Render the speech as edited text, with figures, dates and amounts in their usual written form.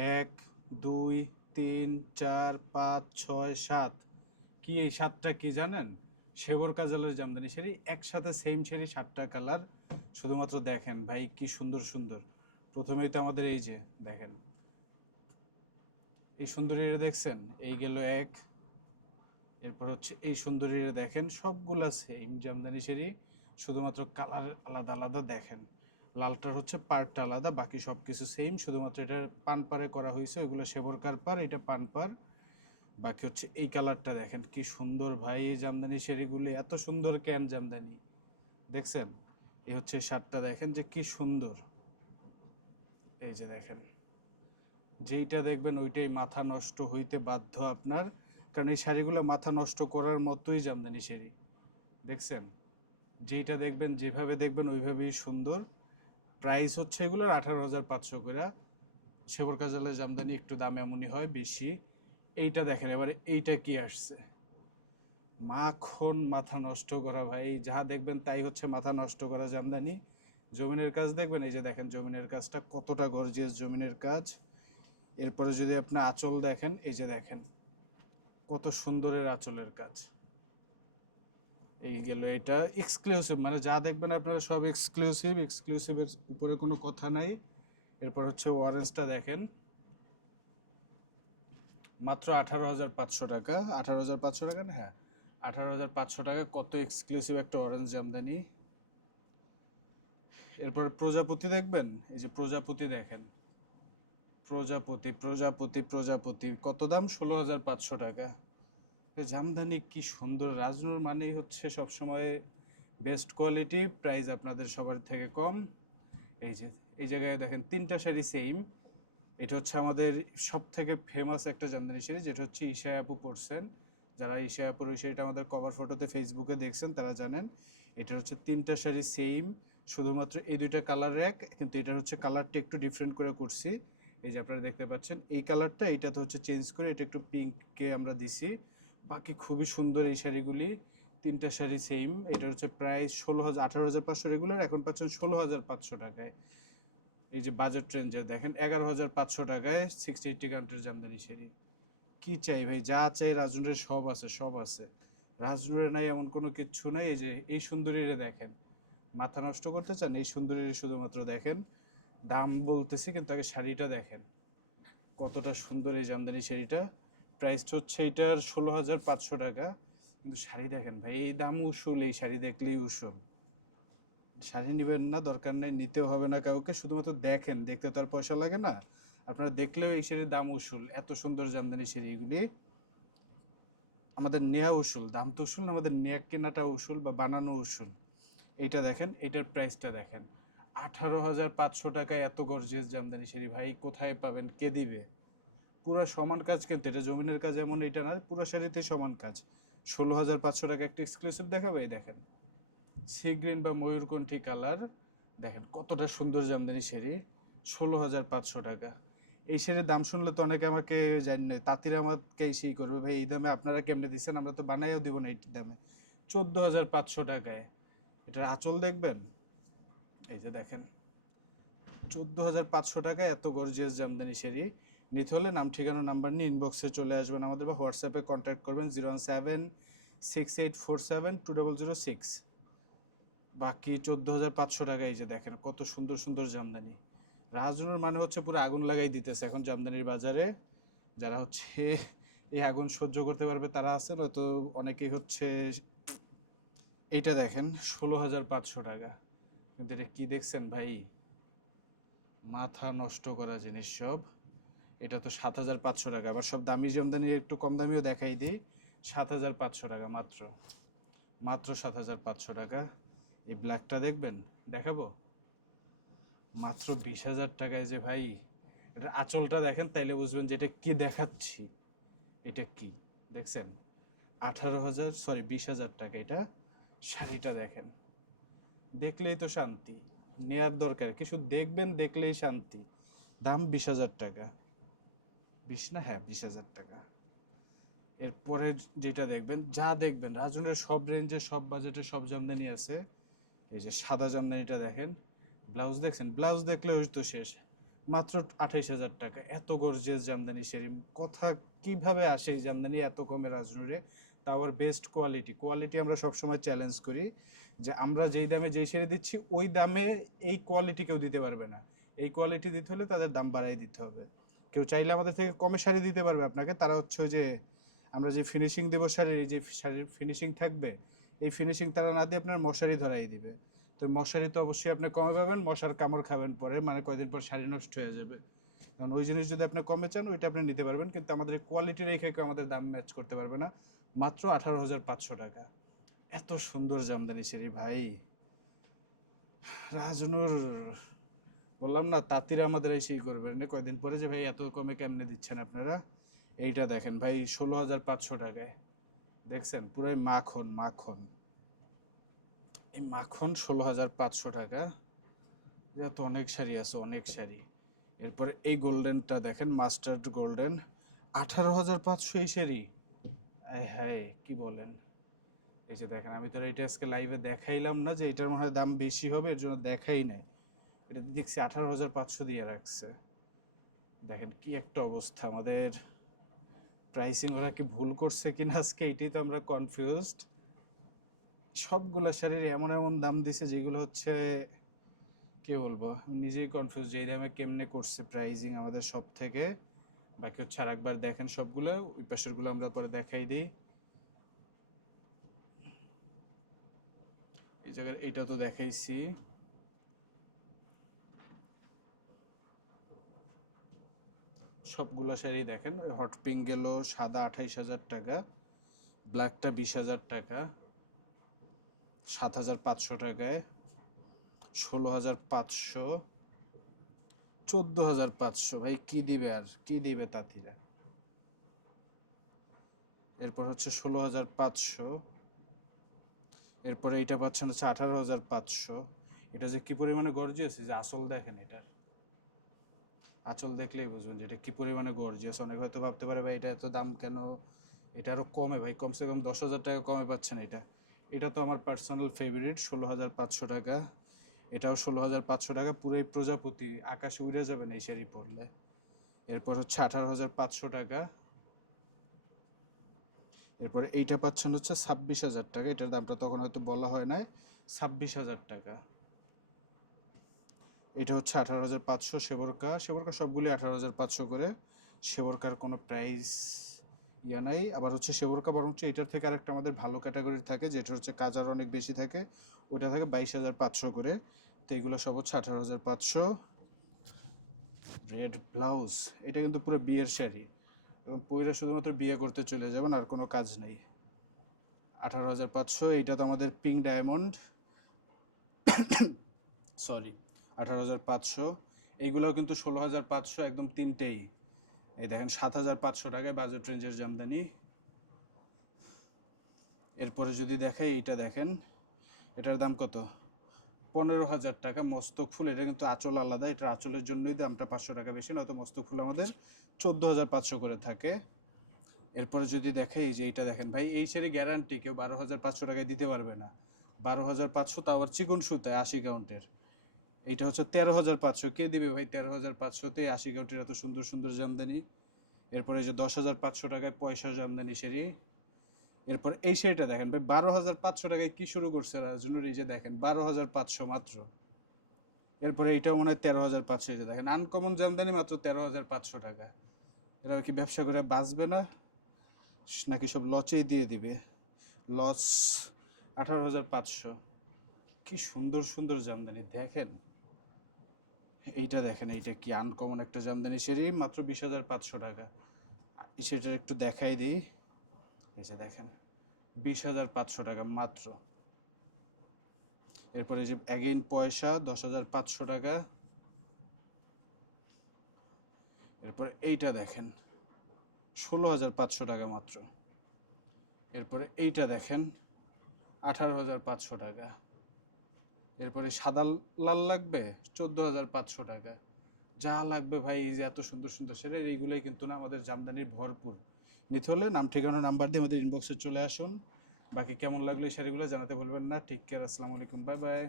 এক, দুই, তিন, চার, পাঁচ, ছয়, সাত। কি এই সাতটা কি জানেন? সেবর কাজলের জামদানি শাড়ি, একসাথে সেম শাড়ি, সাতটা কালার। শুধুমাত্র দেখেন ভাই কি সুন্দর সুন্দর। প্রথমেই তো আমাদের এই যে দেখেন, এই সুন্দরীরা দেখছেন, এই গেল এক। এরপর হচ্ছে এই সুন্দরীরা দেখেন, সবগুলা সেম জামদানি শাড়ি, শুধুমাত্র কালার আলাদা আলাদা। দেখেন লালটার হচ্ছে পাড়টা আলাদা, বাকি সব কিছু সেম, শুধুমাত্র এটা পানপারে করা হয়েছে, ওইগুলো সেবরকার পার, এটা পানপার। বাকি হচ্ছে এই কালারটা দেখেন কি সুন্দর ভাই, এই জামদানি শাড়িগুলি এত সুন্দর কেন জামদানি দেখছেন? এই হচ্ছে শার্টটা দেখেন যে কি সুন্দর। এই যে দেখেন, যেইটা দেখবেন ওইটাই মাথা নষ্ট হইতে বাধ্য আপনার, কারণ এই শাড়িগুলো মাথা নষ্ট করার মতোই জামদানি শাড়ি। দেখছেন, যেইটা দেখবেন যেভাবে দেখবেন ওইভাবেই সুন্দর। প্রাইস হচ্ছে এগুলোর 18,500 করে। সেবর কাজালের জামদানি একটু দাম এমনই হয় বেশি। এইটা দেখেন এবারে, এইটা কি আসছে, মাখন মাথা নষ্ট করা ভাই, যা দেখবেন তাই হচ্ছে মাথা নষ্ট করা জামদানি। জমিনের কাজ দেখবেন, এই যে দেখেন জমিনের কাজটা কতটা গর্জিয়াস জমিনের কাজ। এরপরে যদি আপনি আঁচল দেখেন, এই যে দেখেন কত সুন্দরের আঁচলের কাজ। এই গেল এটা এক্সক্লুসিভ, মানে যা দেখবেন আপনারা সব এক্সক্লুসিভ, এক্সক্লুসিভের উপরে কোনো কথা নাই। এরপর হচ্ছে অরেঞ্জটা দেখেন, মাত্র 18,500 টাকা। 18,500 টাকা না, হ্যাঁ 18,500 টাকা। কত এক্সক্লুসিভ একটা অরেঞ্জ জামদানি। এরপর প্রজাপতি দেখবেন, এই যে প্রজাপতি দেখেন, প্রজাপতি প্রজাপতি প্রজাপতি, কত দাম? 16,500 টাকা। জামদানি কি সুন্দর। রাজনুর মানেই হচ্ছে সবসময় বেস্ট কোয়ালিটি, প্রাইস আপনাদের সবার থেকে কম। এই যে এই জায়গায় দেখেন তিনটা শাড়ি সেম। এটা হচ্ছে আমাদের সব থেকে ফেমাস একটা জামদানি শাড়ি, যেটা হচ্ছে ঈশা আপু পরছেন। যারা ঈশা আপুর ওই শাড়িটা আমাদের কভার ফটোতে ফেসবুকে দেখছেন তারা জানেন। এটা হচ্ছে তিনটা শাড়ি সেম, শুধুমাত্র এই দুইটা কালার এক, কিন্তু এটার হচ্ছে কালারটা একটু ডিফারেন্ট করে করছি। এই যে আপনারা দেখতে পাচ্ছেন এই কালারটা, এইটাতে হচ্ছে চেঞ্জ করে এটা একটু পিঙ্ককে আমরা দিছি। বাকি খুবই সুন্দর এই শাড়িগুলি, তিনটা শাড়ি সেম। এটা হচ্ছে প্রাইস 16,000, 18,500 রেগুলার, এখন পাচ্ছেন 16,500 টাকায়। এই যে বাজেট রেঞ্জের দেখেন 11,500 টাকায় 60-80 কাউন্টের জামদানি শাড়ি। কি চাই ভাই, যা চাই রাজনুরের সব আছে, সব আছে। রাজনুরে নাই এমন কোনো কিচ্ছু নাই। এই যে এই সুন্দরীরে দেখেন, মাথা নষ্ট করতে চান, এই সুন্দরীরে শুধুমাত্র দেখেন। দাম বলতেছি কিন্তু আগে শাড়িটা দেখেন, কতটা সুন্দর এই জামদানি শাড়িটা। প্রাইসটা হচ্ছে এটার 16,500 টাকা, কিন্তু শাড়ি দেখেন ভাই, এই দাম উসুল, এই শাড়ি দেখলেই উসুল। শাড়ি নেবেন না, দরকার নেই, নিতেও হবে না কাউকে, শুধুমাত্র দেখেন, দেখতে তো আর পয়সা লাগে না। আপনারা দেখলেও এই শাড়ির দাম উসুল, এত সুন্দর জামদানি শাড়ি এগুলি। আমাদের নেয়া উসুল, দাম তো উসুল না, আমাদের নেয়া কেনাটা উসুল বা বানানো উসুল। এইটা দেখেন, এইটার প্রাইসটা দেখেন, 18,500 টাকায় এত গর্জিয়াস জামদানি শাড়ি ভাই কোথায় পাবেন, কে দিবে? পুরো সমান কাজ, কিন্তু এটা জমিনের কাজ এমন এটা না, পুরো শাড়িতে সমান কাজ। 16,500 টাকা একটা এক্সক্লুসিভ দেখাবে, এই দেখেন সি গ্রিন বা ময়ূরকণ্ঠী কালার। দেখেন কতটা সুন্দর জামদানি শাড়ি, 16,500 টাকা। এই শাড়ির দাম শুনলে তো অনেকে আমাকে জানি না, তাঁতিরা আমাকে সেই করবে, ভাই এই দামে আপনারা কেমনে দিচ্ছেন, আমরা তো বানাইও দিব না এই দামে। 14,500 টাকায়। এটার আঁচল দেখবেন, এই যে দেখেন 14,500 টাকায় এত গর্জিয়াস জামদানি শাড়ি। নিতে হলে নাম ঠিকানা নাম্বার নিয়ে ইনবক্সে চলে আসবেন আমাদের, বা হোয়াটসঅ্যাপে কন্ট্যাক্ট করবেন 01768472006। বাকি 14,500 টাকা। এই যে দেখেন কত সুন্দর সুন্দর জামদানি। রাজনুর মানে হচ্ছে পুরো আগুন লাগাই দিতেছে এখন জামদানির বাজারে। যারা হচ্ছে এই আগুন সহ্য করতে পারবে তারা আছে, নয়তো অনেকেই হচ্ছে। এইটা দেখেন 16,500 টাকা, কিন্তু এটা কি দেখছেন ভাই, মাথা নষ্ট করা জিনিস সব। এটা তো 7,500 টাকা। আবার সব দামি জামদানি একটু কম দামিও দেখাই দিই, 7,500 টাকা মাত্র, মাত্র 7,500 টাকা। এই ব্ল্যাকটা দেখবেন, দেখাবো, মাত্র 20,000 টাকায় যে ভাই। এটা আঁচলটা দেখেন তাইলে বুঝবেন যে এটা কি দেখাচ্ছি, এটা কি দেখছেন। 18,000, সরি 20,000 টাকা এটা। শাড়িটা দেখেন, দেখলেই তো শান্তি, নেয়ার দরকার কিছু, দেখবেন দেখলেই শান্তি। দাম 20,000 টাকা, 20 না, হ্যাঁ 20,000 টাকা। এরপরে যেটা দেখবেন, যা দেখবেন রাজনের সব রেঞ্জে সব বাজেটে সব জামদানি আছে। এই যে সাদা জামদানিটা দেখেন, ব্লাউজ দেখছেন, ব্লাউজ দেখলে ওই তো শেষ, মাত্র 28,000 টাকা। এত গর্জিয়াস জামদানি শাড়ি কথা কিভাবে আসে এই জামদানি এত কমে রাজনুরে, তাও আবার বেস্ট কোয়ালিটি। কোয়ালিটি আমরা সবসময় চ্যালেঞ্জ করি যে আমরা যেই দামে যেই শাড়ি দিচ্ছি ওই দামে এই কোয়ালিটি কেউ দিতে পারবে না। এই কোয়ালিটি দিতে হলে তাদের দাম বাড়াই দিতে হবে। কেউ চাইলে আমাদের থেকে কমে শাড়ি দিতে পারবে আপনাকে, তারা হচ্ছে ওই যে আমরা যে ফিনিশিং দেবো শাড়ির, এই যে শাড়ির ফিনিশিং থাকবে, এই ফিনিশিং তারা না দিয়ে আপনার মশারি ধরাই দিবে। তো মশারি তো অবশ্যই আপনি কমে পাবেন, মশার কামড় খাবেন পরে, মানে কয়দিন পর শাড়ি নষ্ট হয়ে যাবে। কারণ ওই জিনিস যদি আপনি কমে চান ওইটা আপনি নিতে পারবেন, কিন্তু আমাদের এই কোয়ালিটি রেখে কেউ আমাদের দাম ম্যাচ করতে পারবে না। মাত্র 18,500 টাকা। এত সুন্দর জামদানি শাড়ি ভাই, রাজনুর বললাম না তাঁতিরা আমাদের এই সেই করবেন না কয়দিন পরে যে ভাই এত কমে কেমনে দিচ্ছেন আপনারা। এইটা দেখেন ভাই 16,500 টাকায়, দেখছেন পুরাই মাখন মাখন। এই মাখন 16,500 টাকা। এটা তো অনেক শাড়ি আছে, অনেক শাড়ি। এরপরে এই গোল্ডেনটা দেখেন, মাস্টার্ড গোল্ডেন, 18,500 এই শাড়ি। আয় হায় কি বলেন। এই যে দেখেন, আমি তো এটা আজকে লাইভে দেখাইলাম না যে এটার মনে হয় দাম বেশি হবে, এর জন্য দেখাই নাই। এটা দেখছি 18,500 দিয়ে রাখছে। দেখেন কি একটা অবস্থা আমাদের, প্রাইসিং ওরা কি ভুল করছে কিনা আজকে এটাই তো আমরা কনফিউজড। সবগুলা শাড়ির এমন এমন দাম দিছে যেগুলো হচ্ছে কি বলবো, আমি নিজেই কনফিউজ যে এই দামে কেমনে করছে প্রাইজিং আমাদের সব থেকে। বাকি হচ্ছে আর একবার দেখেন সবগুলো, ওই পাশের গুলো আমরা পরে দেখাই দিই। এই জায়গায় এইটা তো দেখাইছি। সবগুলা শাড়ি দেখেন, ওই হট পিঙ্ক গেল সাদা 28,000 টাকা, ব্ল্যাকটা 20,000 টাকা, 7,500 টাকায়, 16,500, 14,500। ভাই কি দিবে আর কি দিবে তাঁতিরা। এরপর হচ্ছে 16,500। এরপরে এইটা পাচ্ছেন হচ্ছে 18,500। এটা যে কি পরিমাণে গর্জিয়াস, যে আসল দেখেন, এটার আঁচল দেখলেই বুঝবেন যে এটা কি পরিমাণে গর্জিয়াস। অনেক হয়তো ভাবতে পারে ভাই এটা এত দাম কেন, এটা আরো কমে ভাই, কমসে কম 10,000 টাকা কমে পাচ্ছেন এটা। এটা তো আমার পার্সোনাল ফেভারিট, 16,500 টাকা। এটাও 16,500 টাকা, পুরোই প্রজাপতি, আকাশে উড়ে যাবেন এই শাড়ি পরলে। এরপর হচ্ছে 18,500 টাকা। এরপরে এইটা পাচ্ছেন হচ্ছে 26,000 টাকা, এটার দামটা তখন হয়তো বলা হয় নাই, 26,000 টাকা। এটা হচ্ছে 18,500। সেবরকা, সেবরকা সবগুলি 18,500 করে, সেবরকার কোনো প্রাইস ইয়া নাই। আবার হচ্ছে সেবরকা বরঞ্চ এটার থেকে আরেকটা আমাদের ভালো ক্যাটাগরির থাকে, যেটা হচ্ছে কাজার অনেক বেশি থাকে, ওটা থাকে 22,500 করে। তো এগুলো সব হচ্ছে 18,500। রেড ব্লাউজ, এটা কিন্তু পুরো বিয়ের শাড়ি, এবং পইরা শুধুমাত্র বিয়ে করতে চলে যাবেন, আর কোনো কাজ নেই। 18,500। এইটা তো আমাদের পিঙ্ক ডায়মন্ড, সরি, 18,500। এইগুলোও কিন্তু 16,500 একদম তিনটেই। এই দেখেন 7,500 টাকায় বাজেট রেঞ্জের জামদানি। এরপরে যদি দেখাই, এইটা দেখেন, এটার দাম কত, 15,000 টাকা। মস্তক ফুল, এটা কিন্তু আঁচল আলাদা, এটার আঁচলের জন্যই দামটা 500 টাকা বেশি, নয়তো মস্তক ফুল আমাদের 14,500 করে থাকে। এরপরে যদি দেখাই, এই যে এইটা দেখেন ভাই, এই শাড়ি গ্যারান্টি কেউ 12,500 টাকায় দিতে পারবে না। 12,500, তাও আবার চিকন সুতায় 80 কাউন্টের। এইটা হচ্ছে 13,500। কে দিবে ভাই 13,500-তে 80 কাউন্টের এত সুন্দর সুন্দর জামদানি। এরপরে যে 10,500 টাকায় পয়সা জামদানি শাড়ি। এরপর এই শাড়িটা দেখেন ভাই, 12,500 টাকায় কি শুরু করছে রাজনুর, এই যে দেখেন 12,500 মাত্র। এরপরে এইটা মনে হয় 13,500। এই যে দেখেন আনকমন জামদানি, মাত্র 13,500 টাকা। এরা কি ব্যবসা করে বাঁচবে না, নাকি সব লচেই দিয়ে দিবে, লস। 18,500। কি সুন্দর সুন্দর জামদানি দেখেন। এইটা দেখেন, এইটা কি আনকমন একটা জামদানি শাড়ি, মাত্র 20,500 টাকা। সেটা একটু দেখাই দিই। এই যে দেখেন 20,500 টাকা মাত্র। এরপরে যে অ্যাগেইন পয়সা 10,500 টাকা। এরপরে এইটা দেখেন 16,500 টাকা মাত্র। এরপরে এইটা দেখেন 18,500 টাকা। এরপরে সাদা লাল লাগবে 14,500 টাকা। যা লাগবে ভাই, এই যে এত সুন্দর সুন্দর শাড়ি, এইগুলোই কিন্তু না আমাদের জামদানির ভরপুর। নিতে হলে নাম ঠিকানা নাম্বার দিয়ে আমাদের ইনবক্সে চলে আসুন। বাকি কেমন লাগলো এই শাড়িগুলো জানাতে ভুলবেন না। টেক কেয়ার, আসসালামু আলাইকুম, বাই বাই।